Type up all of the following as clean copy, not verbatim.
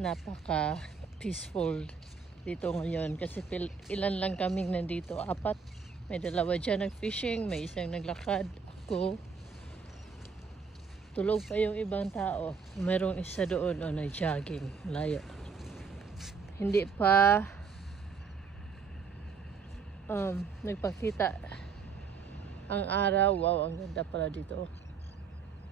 Napaka peaceful dito ngayon kasi ilan lang kaming nandito, 4. May 2 dyan nag-fishing, may isang naglakad, ako. Tulog pa yung ibang tao. Merong isa doon o nag-jogging, layo. Hindi pa nagpakita ang araw. Wow, ang ganda pala dito.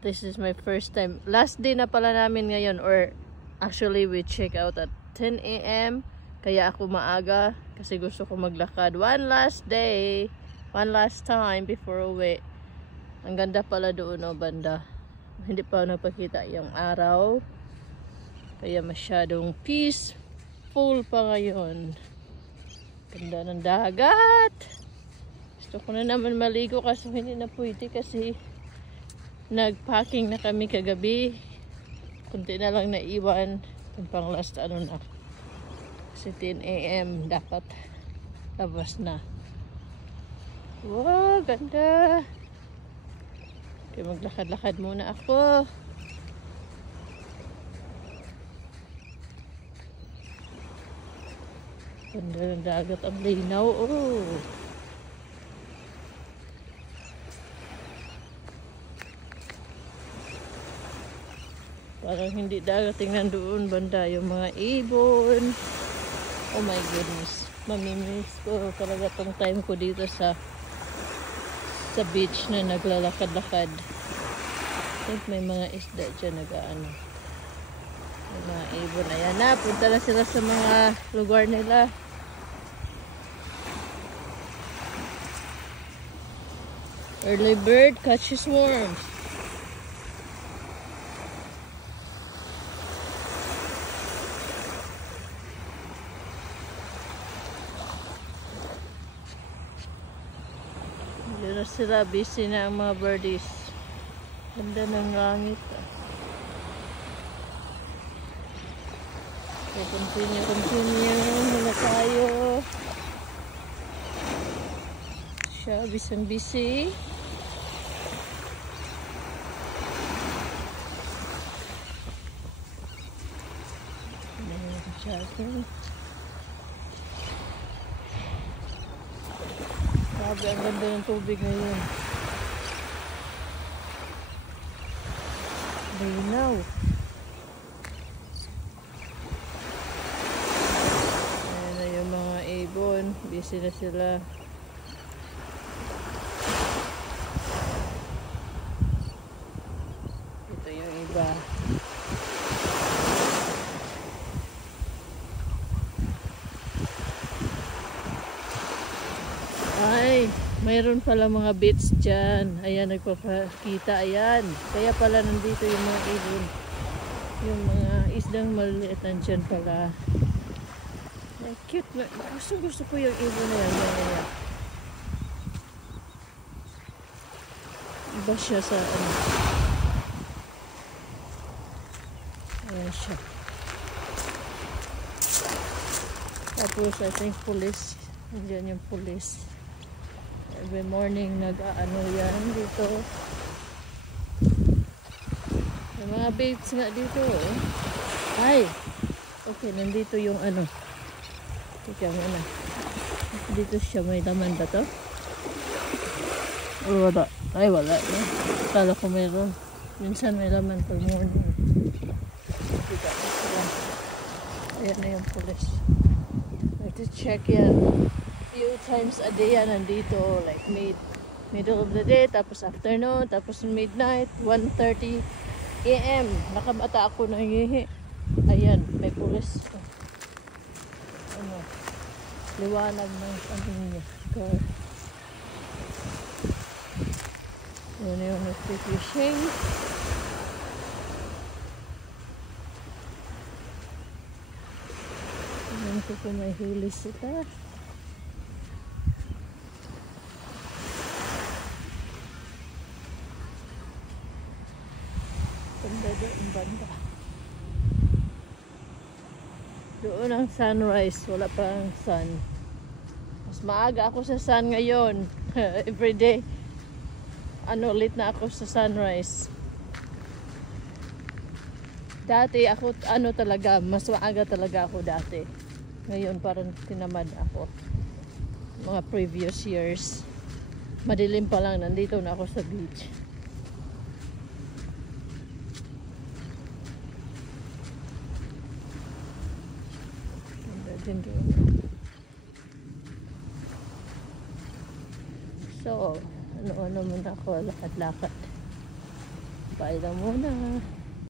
This is my first time. Last day na pala namin ngayon, or actually we check out at 10 AM. Kaya ako maaga kasi gusto ko maglakad. One last day. One last time before uwi. Ang ganda pala doon o banda. Hindi pa napakita yung araw. Kaya masyadong peaceful pa ngayon. Ganda ng dagat. Gusto ko na naman maligo kasi hindi na pwede kasi nagpacking na kami kagabi. Kunti na lang naiwan. Yung pang last ano na. Kasi 10 AM dapat labas na. Wow, ganda. Okay, maglakad-lakad muna ako. Ganda ng dagat, ang linaw. Oh. Parang hindi dagat, tingnan doon banda yung mga ibon. Oh my goodness, mamimiss ko talaga tong time ko dito sa beach na naglalakad-lakad. I think may mga isda dyan nag-ano. May mga ibon. Ayan na, punta na sila sa mga lugar nila. Early bird catches worms. Diyan na sila, busy na ang mga birdies. Ganda ng langit. So, continue muna tayo. Siya, busy. Jogging. Grabe, ang ganda ng tubig ngayon. Linaw. Ayan na yung mga ibon. Busy na sila. Ito yung iba. Ay, mayroon pala mga bits dyan. Ayan, nagpapakita. Ayan. Kaya pala nandito yung mga ibon. Yung mga isdang maliit nandyan pala. Ay, cute. Gusto ko yung ibon na yan. Ayan. Iba siya sa ano. Ayan siya. Tapos, I think police. Andiyan yung police. Every morning nag-ano yan dito. May mga babes nga dito. Oh. Ay! Okay, nandito yung ano. Teka muna. Dito siya, may laman ba to? Oh, wala. Ay, wala. Kala ko mayroon. Minsan may laman per morning. Teka, ayan na yung police. I have to check yan. Few times a day yan nandito, like middle of the day, tapos afternoon, tapos midnight, 1:30 AM. Nakamata ako ng ihi. Ayan, may pulis. Ano, liwanag ng ano niya. Yan yung nag-fishing. Ayan ko kung may huli sila. Banda. Doon ang sunrise, wala pa ang sun. Mas maaga ako sa sun ngayon. Everyday late na ako sa sunrise. Dati ako, ano talaga, mas maaga talaga ako dati. Ngayon parang tinamad ako. Mga previous years. Madilim pa lang, nandito na ako sa beach. Ganda din doon. So, ano muna ako, lakad-lakad. Bye lang muna.